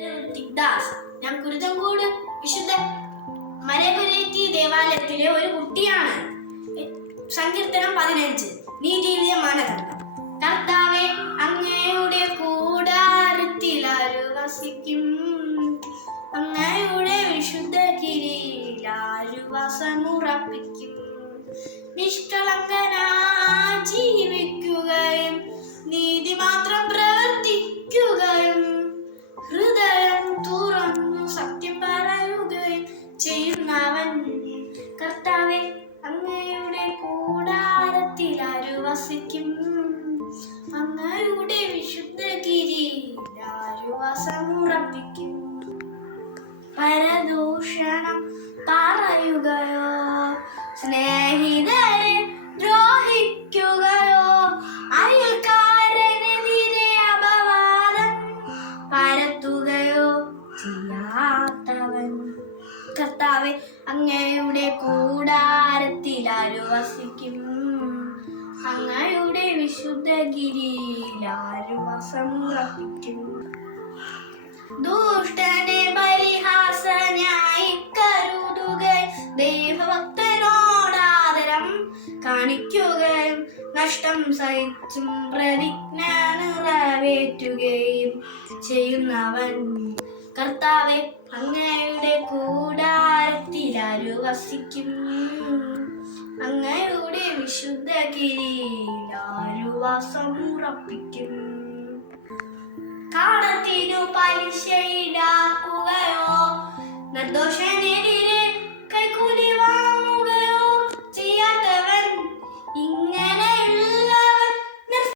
ഋത്തിക്ദാസ്. ഞാൻ കുരുതംകൂട് വിശുദ്ധ മരപുരേറ്റി ദേവാലയത്തിലെ ഒരു കുട്ടിയാണ്. സങ്കീർത്തനം 15. നീതിയിലെ മാനദണ്ഡം. കർത്താവേ, അങ്ങയുടെ കൂടാരത്തിൽ ആര് വസിക്കും? അങ്ങയുടെ വിശുദ്ധ ഗിരിയിൽ ആര് വാസമുറപ്പിക്കും? നിഷ്കളങ്കനാ ജീവിക്കുകയും നീതി മാത്രം പ്രവർത്തിക്കുകയും ഹൃദയം തുറന്നു സത്യം പറയുകയും ചെയ്യുന്നവൻ. കർത്താവേ, അങ്ങയുടെ കൂടാരത്തിൽ ആര് വസിക്കും? അങ്ങയുടെ വിശുദ്ധ ഗിരിയിൽ ആര് വാസമുറപ്പിക്കും? പരദൂഷണം പറയുകയോ സ്നേഹിതരെ ദ്രോഹിക്കുകയോ അയൽക്കാരനെതിരെ അപവാദം പരത്തുകയോ ചെയ്യാത്തവൻ. കർത്താവേ, അങ്ങയുടെ കൂടാരത്തിൽ ആര് വസിക്കും? അങ്ങയുടെ വിശുദ്ധ ഗിരിയിൽ ആര് വാസമുറപ്പിക്കും? ദുഷ്ടനെ പരിഹാസനായി കരുതുകയും ദൈവഭക്തനോടാദരം കാണിക്കുകയും നഷ്ടം സഹിച്ചും പ്രതിജ്ഞ നിറവേറ്റുകയും ചെയ്യുന്നവൻ. കർത്താവേ, അങ്ങയുടെ കൂടാരത്തിൽ ആര് വസിക്കും? അങ്ങയുടെ വിശുദ്ധ ഗിരിയിൽ ആര് വാസമുറപ്പിക്കും? കടത്തിനു പലിശ ഈടാക്കുകയോ നിർദോഷനെതിരെ